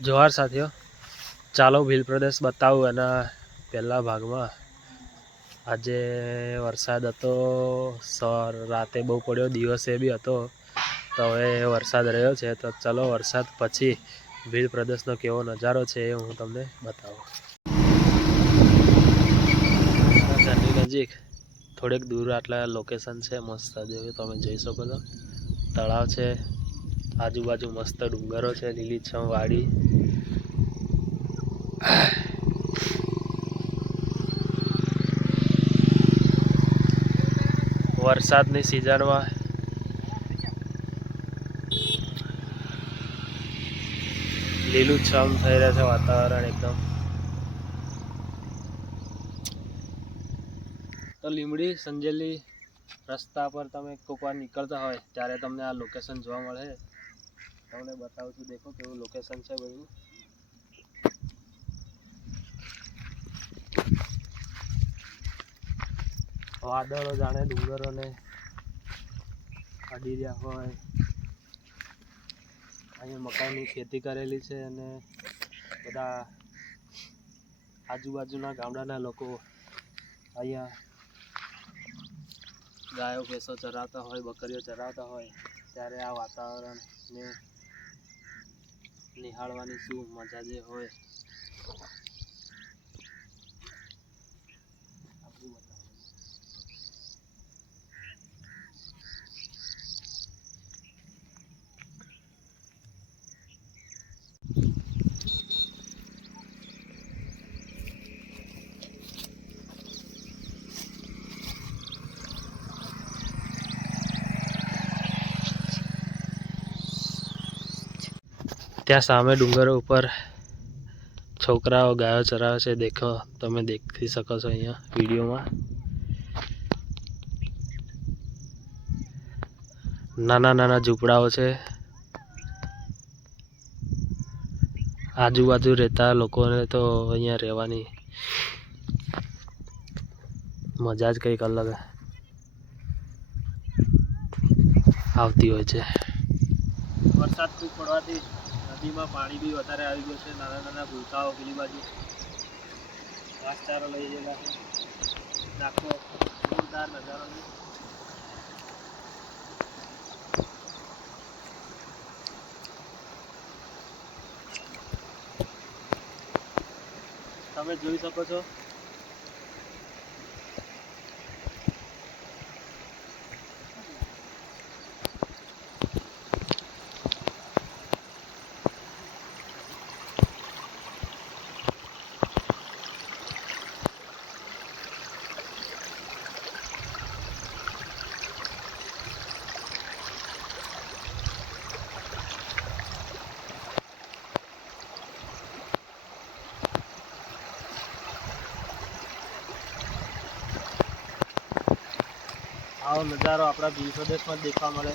જોહાર સાથીઓ, ચાલો ભીલ પ્રદેશ બતાવું એના પહેલા ભાગમાં. આજે વરસાદ હતો, રાતે બહુ પડ્યો, દિવસે બી હતો. તો હવે વરસાદ રહ્યો છે, તો ચાલો વરસાદ પછી ભીલ પ્રદેશનો કેવો નજારો છે એ હું તમને બતાવું. ઘરની નજીક થોડીક દૂર આટલા લોકેશન છે મસ્ત, જેવું તમે જોઈ શકો છો. તળાવ છે, આજુબાજુ મસ્ત ડુંગરો છે, લીલીછમ વાડી. વરસાદની સિઝનમાં લીલુંછમ થઈ રહે છે વાતાવરણ એકદમ. તો લીમડી સંજેલી રસ્તા પર તમે કોઈક વાર નીકળતા હોય ત્યારે તમને આ લોકેશન જોવા મળે. તમને બતાવું છું, દેખો કેવું લોકેશન છે બધું. વાદળો જાણે ડુંગરોને અડી રહ્યા હોય. અહીંયા મકાઈની ખેતી કરેલી છે અને બધા આજુબાજુના ગામડાના લોકો અહીંયા ગાયો ભેંસો ચરાવતા હોય, બકરીઓ ચરાવતા હોય ત્યારે આ વાતાવરણને નિહાળવાની શું મજા જે હોય. ત્યાં સામે ડુંગરો ઉપર છોકરાઓ ગાયો ચરાવે છે. દેખો, તમે દેખી શકો છો અહીંયા વિડીયોમાં. નાના નાના ઝૂંપડાઓ છે. આજુબાજુ રહેતા લોકોને તો અહીંયા રહેવાની મજા જ કંઈક અલગ આવતી હોય છે. વરસાદ ખૂબ પડવાથી નદીમાં પાણી બી વધારે આવી ગયું છે. નાના નાના ભૂલકાઓ પેલી બાજુ ઘાસચારો લઈ ગયેલા છે. આખો જોરદાર નજારો છે. તમે જોઈ શકો છો. આવો નજારો આપણા ભીલ પ્રદેશમાં જ દેખવા મળે,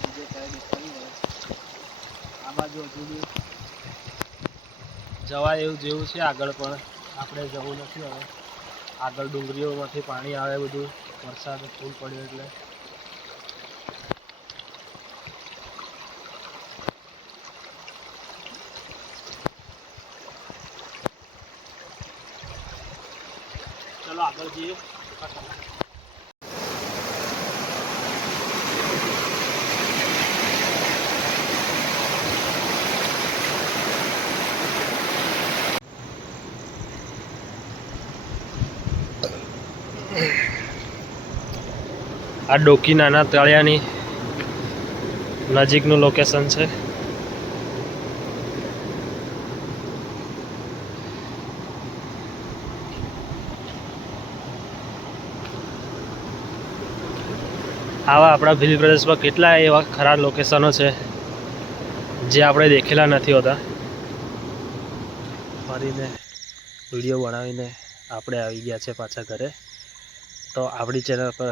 બીજે ક્યાંય દેખવા નહીં મળે. આ બાજુ હજુ બી જવાય એવું જેવું છે, આગળ પણ આપણે જવું નથી. હવે આગળ ડુંગળીઓમાંથી પાણી આવે બધું, વરસાદ ફૂલ પડ્યો એટલે. ચલો આગળ જઈએ. આ ડોકી નાના તળિયાની નજીકનું લોકેશન છે. આવા આપણા ભીલ પ્રદેશમાં કેટલા એવા ખરા લોકેશનો છે જે આપણે દેખેલા નથી હોતા. ફરીને વિડીયો બનાવીને આપણે આવી ગયા છે પાછા ઘરે. તો આપણી ચેનલ પર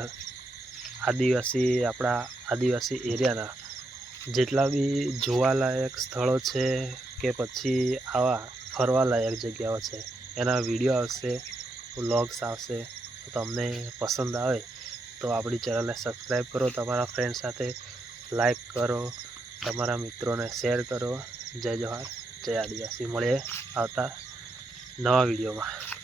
આપણા આદિવાસી એરિયાના જેટલા બી જોવાલાયક સ્થળો છે કે પછી આવા ફરવાલાયક જગ્યાઓ છે એના વિડીયો આવશે, વ્લોગ્સ આવશે. તો તમને પસંદ આવે તો આપણી ચેનલને સબસ્ક્રાઈબ કરો, તમારા ફ્રેન્ડ સાથે લાઈક કરો, તમારા મિત્રોને શેર કરો. જય જોહાર. જય આદિવાસી. મળીએ આવતા નવા વિડીયોમાં.